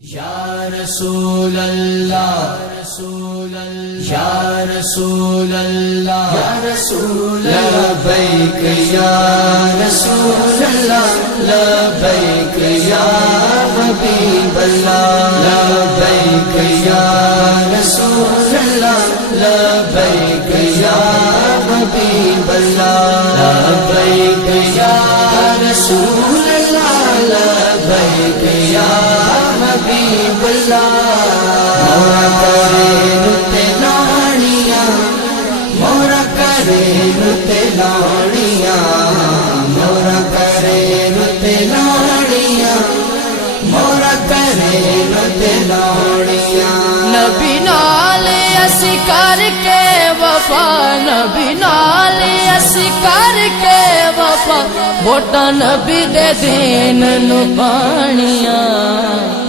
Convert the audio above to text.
یا رسول اللہ یا رسول اللہ یا رسول لبیک یا رسول اللہ لبیک یا حبیب اللہ لبیک یا رسول اللہ لبیک یا حبیب اللہ لبیک یا رسول اللہ لبیک یا حبیب اللہ مورا کرے نتے لاڑیاں مورا کرے نتے لاڑیاں مورا کرے نتے لاڑیاں مورا کرے نتے لاڑیاں نبی نال اسی کر کے وفا نبی نال اسی کر کے وفا ووٹاں نبی دے دین نو پانیاں